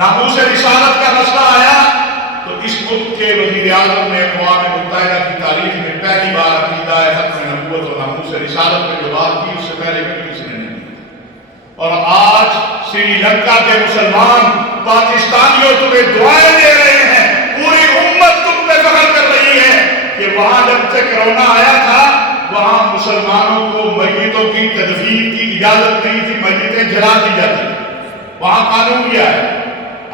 ناموس رسالت کا مسئلہ آیا تو اس ملک کے وزیر اعظم نے اقوام متحدہ کی تاریخ میں پہلی بار عقیدہ ختم نبوت اور ناموس رسالت میں جو بات کی اس سے پہلے کبھی کسی نے نہیں کی۔ اور آج سری لنکا کے مسلمان پاکستانیوں تمہیں دعائیں دے رہے ہیں، پوری امت تم پہ فخر کر رہی ہے کہ وہاں جب سے کرونا آیا تھا وہاں مسلمانوں کو میتوں کی تدفین کی اجازت نہیں تھی، میتیں جلا دی جاتی، وہاں قانون کیا ہے۔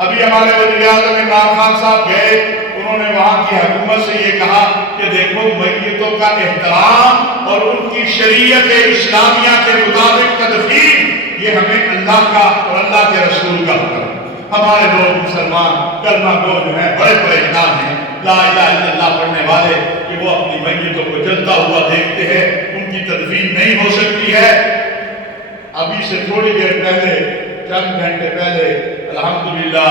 ابھی ہمارے وزیر اعظم عمران خان صاحب گئے، انہوں نے وہاں کی حکومت سے یہ کہا کہ دیکھو میتوں کا احترام اور ان کی شریعت اسلامیہ کے مطابق تدفین یہ ہمیں اللہ کا اور اللہ کے رسول کا حکم ہے۔ ہمارے لوگ مسلمان کلمہ گو جو ہیں بڑے پریشان ہیں، لا الہ الا اللہ پڑھنے والے، کہ وہ اپنی میتوں کو جلتا ہوا دیکھتے ہیں، ان کی تدفین نہیں ہو سکتی ہے۔ ابھی سے تھوڑی دیر پہلے، چند گھنٹے پہلے الحمدللہ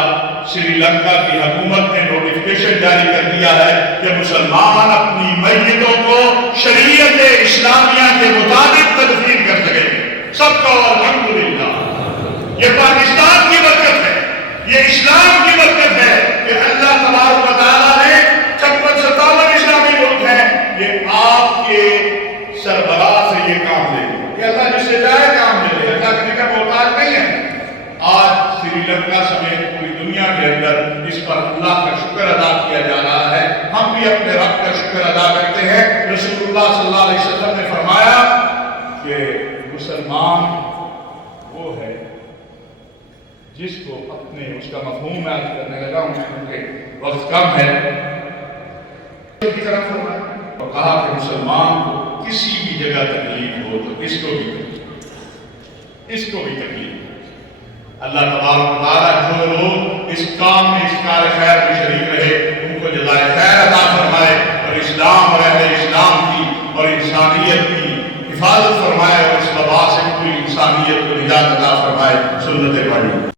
سری لنکا کی حکومت نے نوٹیفکیشن جاری کر دیا ہے کہ مسلمان اپنی میتوں کو شریعت اسلامیہ کے مطابق تدفین کر سکیں گے۔ سب کو الحمدللہ، یہ پاکستان کی برکت ہے، یہ اسلام کی برکت ہے کہ اللہ تبارک و تعالیٰ نے 56-57 اسلامی ملک ہیں، یہ آپ کے سربراہ سے یہ کام لے لیا کہ اللہ جس سے چاہے کام لے لے، اللہ کسی کا محتاج نہیں ہے۔ آج سری لنکا سمیت پوری دنیا کے اندر اس پر اللہ کا شکر ادا کیا جا رہا ہے، ہم بھی اپنے رب کا شکر ادا کرتے ہیں۔ رسول اللہ صلی اللہ علیہ وسلم نے فرمایا کہ مسلمان وہ ہے جس کو اپنے اس کا مفہوم میں کرنے لگا ہوں کیونکہ وقت کم ہے، کی طرف فرمایا اور کہا کہ مسلمان کو کسی بھی جگہ تکلیف ہو تو اس کو بھی تکلیف۔ اللہ تبارک و تعالیٰ جو لوگ اس کام میں اس کار خیر میں شریک رہے ان کو جزائے خیر عطا فرمائے اور اسلام اور اہل اسلام کی اور انسانیت کی حفاظت فرمائے اور اس وبا سے پوری انسانیت کو نجات عطا فرمائے۔ سنت پڑھی۔